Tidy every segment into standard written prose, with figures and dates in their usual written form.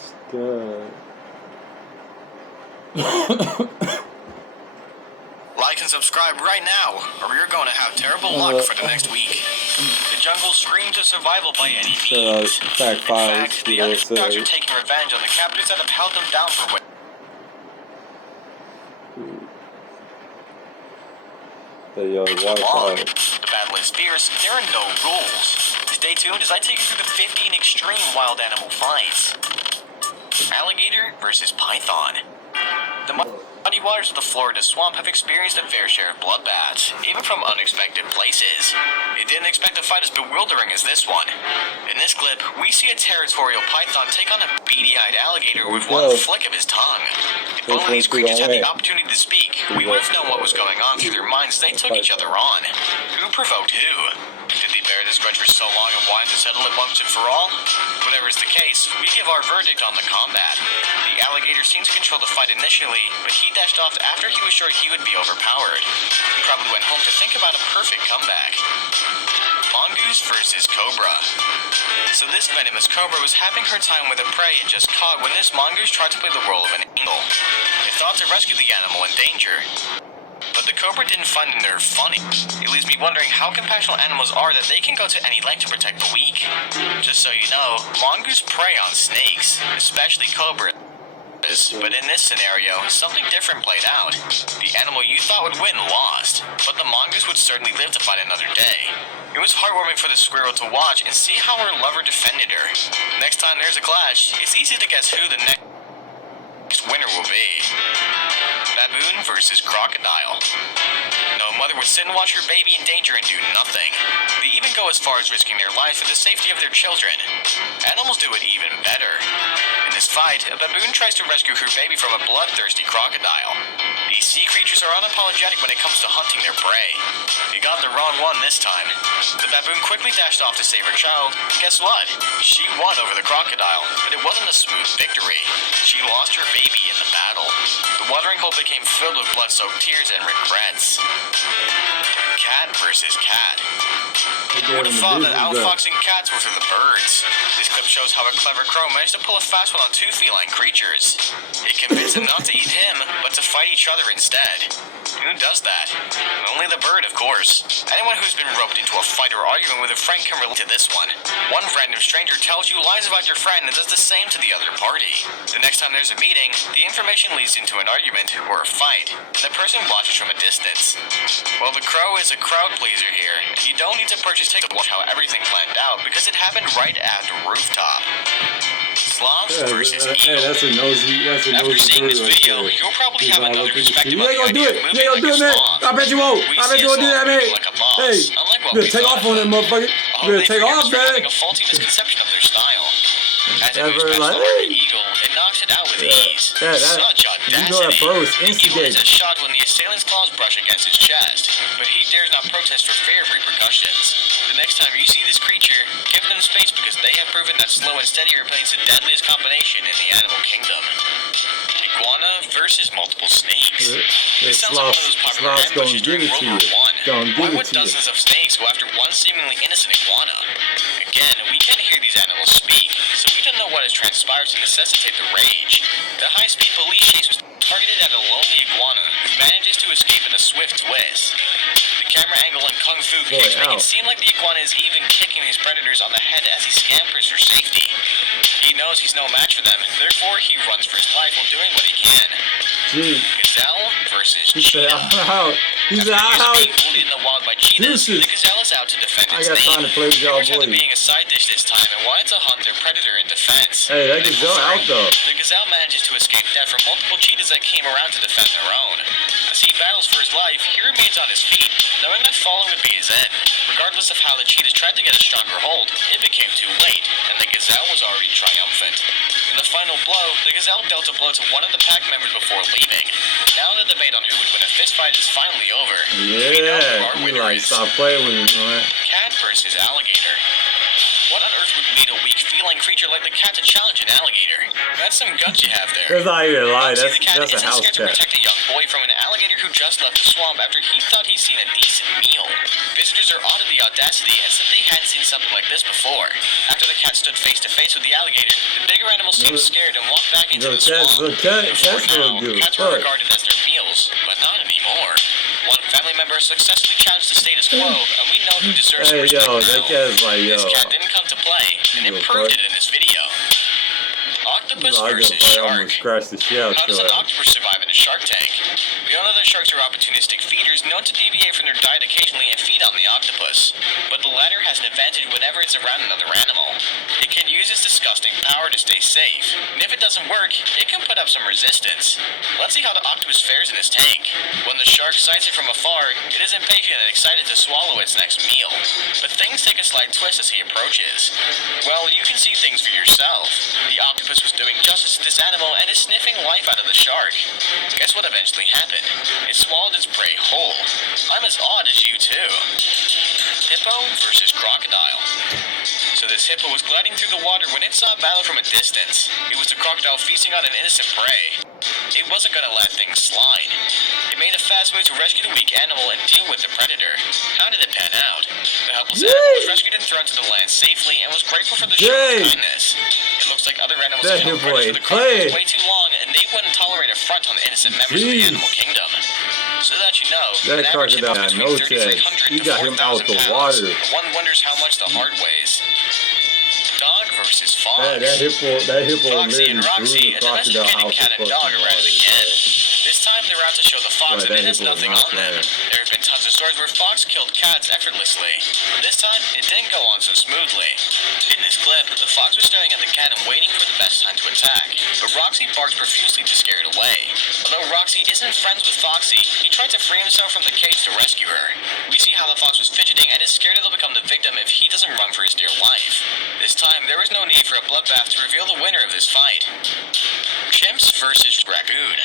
It's good. Like and subscribe right now, or you're going to have terrible luck for the next week. The jungle screams of survival by any means. Fact 5. In fact, the underdogs are taking revenge on the captors that have held them down for way. The battle is fierce. There are no rules. Stay tuned as I take you through the 15 extreme wild animal fights. Alligator versus python. The muddy waters of the Florida swamp have experienced a fair share of bloodbaths, even from unexpected places. You didn't expect a fight as bewildering as this one. In this clip, we see a territorial python take on a beady-eyed alligator with one flick of his tongue. If only these creatures had the opportunity to speak, we would have known what was going on through their minds. They took each other on. Who provoked who? Did they bear this grudge for so long and wanted to settle it once and for all? Whatever is the case, we give our verdict on the combat. The alligator seemed to control the fight initially, but he dashed off after he was sure he would be overpowered. He probably went home to think about a perfect comeback. Mongoose versus cobra. So this venomous cobra was having her time with a prey it just caught when this mongoose tried to play the role of an angel. It thought to rescue the animal in danger. But the cobra didn't find the nerve funny. It leaves me wondering how compassionate animals are that they can go to any length to protect the weak. Just so you know, mongoose prey on snakes, especially cobras. But in this scenario, something different played out. The animal you thought would win lost, but the mongoose would certainly live to fight another day. It was heartwarming for the squirrel to watch and see how her lover defended her. Next time there's a clash, it's easy to guess who the next winner will be. Baboon versus crocodile. No mother would sit and watch her baby in danger and do nothing. They even go as far as risking their lives for the safety of their children. Animals do it even better. In this fight, a baboon tries to rescue her baby from a bloodthirsty crocodile. These sea creatures are unapologetic when it comes to hunting their prey. You got the wrong one this time. The baboon quickly dashed off to save her child. Guess what? She won over the crocodile, but it wasn't a smooth victory. She lost her baby in the battle. The watering hole became filled with blood-soaked tears and regrets. Cat versus cat. Who would have thought that outfoxing cats were for the birds? This clip shows how a clever crow managed to pull a fast one on two feline creatures. It convinced them not to eat him, but to fight each other instead. Who does that? Only the bird, of course. Anyone who's been roped into a fight or argument with a friend can relate to this one. One random stranger tells you lies about your friend and does the same to the other party. The next time there's a meeting, the information leads into an argument or a fight, and the person watches from a distance. Well, the crow is a crowd pleaser here. You don't need to purchase tickets to watch how everything planned out because it happened right at the rooftop. Sloths versus eagles. Hey, that's a nosy. After seeing this video, you'll probably have another perspective on the idea of moving like a sloth. I bet you won't. I bet you won't do that, man. Like a boss, hey, unlike what you better take off on that motherfucker. You better take off, man. Having a faulty misconception of their style. As it moves past the larger eagle, it knocks it out with ease. Such audacity. The eagle is a shot when the assailant's claws brush against its chest, but he dares not protest for fear of repercussions. The next time you see this creature, give them space because they have proven that slow and steady remains the deadliest combination in the animal kingdom. Iguana versus multiple snakes. This sounds like one of those popular ambushes during World War I. Why would dozens of snakes go after one seemingly innocent iguana? Again, we can't hear these animals speak, so we don't know what has transpired to necessitate the rage. The high-speed police chase was targeted at a lonely iguana who manages to escape in a swift twist. The camera angle and kung fu kicks make it seem like the iguana is even kicking his predators on the head as he scampers for safety. He knows he's no match for them, therefore he runs for his life while doing what he can. Gazelle versus cheetah. He's out. Being bullied in the wild by cheetahs, the gazelle is out to defend its name. To play with y'all boys. Being a side dish this time and wanted to hunt their predator in defense. Hey, that gazelle out though. The gazelle manages to escape death from multiple cheetahs that came around to defend their own. As he battles for his life, he remains on his feet, knowing that falling would be his end. Regardless of how the cheetahs tried to get a stronger hold, it became too late, and the gazelle was already triumphant. In the final blow, the gazelle dealt a blow to one of the pack members before leaving. Now the debate on who would win a fistfight is finally over. Yeah, you like stop playing with me, man. Cat versus alligator. What on earth would lead a weak feline creature like the cat to challenge an alligator? That's some guts you have there. That's not even a lie. Foxy the cat That's a isn't house scared to cat. protect a young boy from an alligator who just left the swamp after he thought he'd seen a decent meal. Visitors are awed at the audacity and said they hadn't seen something like this before. After the cat stood face to face with the alligator, the bigger animal seemed scared and walked back into the swamp. Cats don't give a Cats were fuck. regarded as their meals, but not anymore. One family member successfully challenged the status quo, and we know who deserves Hey, respect yo, now. that cat's like, yo. This cat didn't come to play, and it Yo, proved fuck. it in this video. Octopus I versus just shark. almost scratched the shit out How does your an ass. octopus survive in a shark tank? We all know that sharks are opportunistic feeders known to deviate from their diet occasionally and feed on the octopus. But the latter has an advantage whenever it's around another animal. It can use its disgusting power to stay safe. And if it doesn't work, it can put up some resistance. Let's see how the octopus fares in its tank. When the shark sights it from afar, it is impatient and excited to swallow its next meal. But things take a slight twist as he approaches. Well, you can see things for yourself. The octopus was doing justice to this animal and is sniffing life out of the shark. Guess what eventually happened? It swallowed its prey whole. I'm as awed as you too. Hippo versus crocodile. So this hippo was gliding through the water when it saw a battle from a distance. It was the crocodile feasting on an innocent prey. It wasn't gonna let things slide. It made a fast move to rescue the weak animal and deal with the predator. How did it pan out? The helpless animal was rescued and thrown to the land safely and was grateful for the shark's kindness. It looks like other animals That killed hippo predators ain't for the crocodile was playing. way too long, and they wouldn't tolerate affront on the innocent members of the Jeez. animal kingdom. So that you know, That an average hippo crocodile had between no chance. 3,300 He to got him out 4,000 the pounds. water. One wonders how much the heart weighs. Dog versus fox. That hippo Foxy and literally Roxy, threw a the crocodile domesticated out cat the and dog fucking are at it water. again. This time they're out to show the fox Right, that that it has hippo was nothing not on them. playing. There have been tons of stories where fox killed cats effortlessly. This time, it didn't go on so smoothly. In this clip, the fox was staring at the cat and waiting for the best time to attack. But Roxy barked profusely to scare it away. Although Roxy isn't friends with Foxy, he tried to free himself from the cage to rescue her. We see how the fox was fidgeting and is scared it'll become the victim if he doesn't run for his dear life. This time, there was no need for a bloodbath to reveal the winner of this fight. Chimps versus raccoon.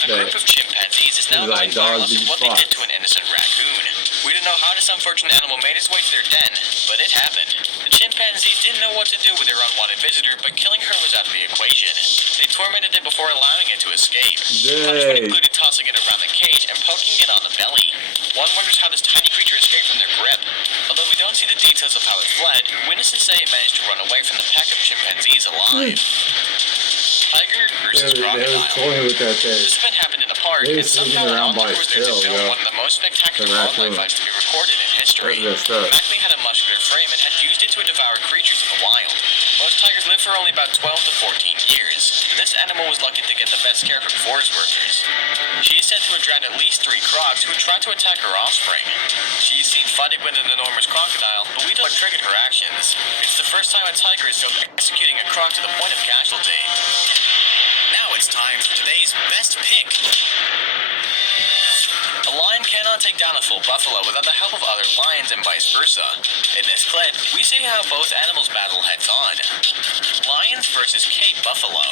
A group of chimpanzees is now Like going viral dogs after eat what they fox. did to an innocent raccoon. We don't know how this unfortunate animal made its way to their den, but it happened. The chimpanzees didn't know what to do with their unwanted visitor, but killing her was out of the equation. They tormented it before allowing it to escape. Punishment Yay. included tossing it around the cage and poking it on the belly. One wonders how this tiny creature escaped from their grip. Although we don't see the details of how it fled, witnesses say it managed to run away from the pack of chimpanzees alive. Tiger versus They was crocodile. toying with that thing. This event happened in a park, They and was swinging somehow an around by octopus was there its to tail, film yo. one of the most spectacular The wildlife raccoon. fights to be recorded in history. That's messed up. Mackley had a muscular frame and had used it to devour creatures in the wild. Most tigers live for only about 12 to 14 years. This animal was lucky to get the best care from forest workers. She is said to have drowned at least 3 crocs who had tried to attack her offspring. She is seen fighting with an enormous crocodile, but we don't know what triggered her actions. It's the first time a tiger is filmed executing a croc to the point of casualty. Now it's time for today's best pick. A lion cannot take down a full buffalo without the help of other lions and vice versa. In this clip, we see how both animals battle heads on. Lions versus Cape buffalo.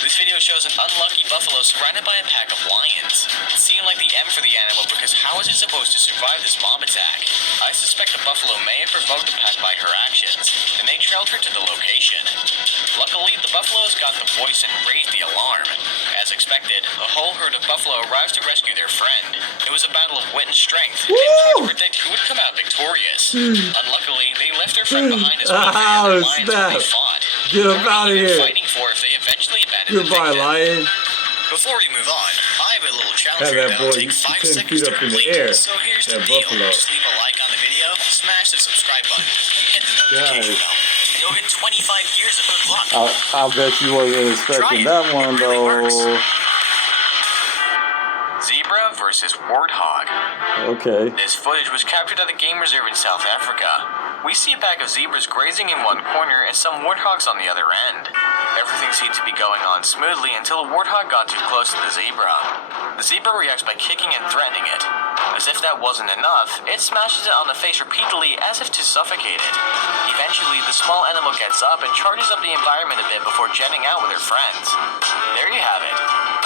This video shows an unlucky buffalo surrounded by a pack of lions. It seemed like the end for the animal because how is it supposed to survive this mob attack? I suspect the buffalo may have provoked the pack by her actions, and they trailed her to the location. Luckily, the buffaloes got the voice and raised the alarm. As expected, a whole herd of buffalo arrives to rescue their friend. It was a battle of wit and strength. They were trying to predict who would come out victorious. Unluckily, they left their friend behind as well as the other lions when they fought. Get him What were out of they even here. fighting for if they eventually abandoned Goodbye, the victim? lion. Before we move on, I have a little challenge Have for you that that'll boy take 5 10 seconds feet to up in the complete. air. So here's the That deal. buffalo. Just leave a like on the video, smash the subscribe button, and hit the notification Guys. bell. And you'll get 25 years of good luck. I bet you wasn't expecting that one, It really works. though. Zebra versus warthog. Okay. This footage was captured at a game reserve in South Africa. We see a pack of zebras grazing in one corner and some warthogs on the other end. Everything seemed to be going on smoothly until a warthog got too close to the zebra. The zebra reacts by kicking and threatening it. As if that wasn't enough, it smashes it on the face repeatedly as if to suffocate it. Eventually, the small animal gets up and charges up the environment a bit before jetting out with her friends. There you have it.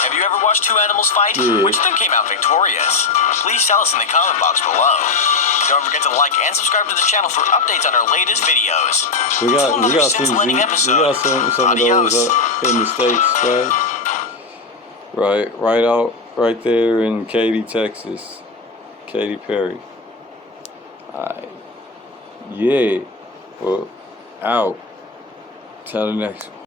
Have you ever watched two animals fight? Yeah. Which of them came out victorious? Please tell us in the comment box below. Don't forget to like and subscribe to the channel for updates on our latest videos. We got Another some scintillating of episode. those Adios. in the States, right there in Katy, Texas. Katy Perry. Alright. Yeah. Well, out. Till the next one.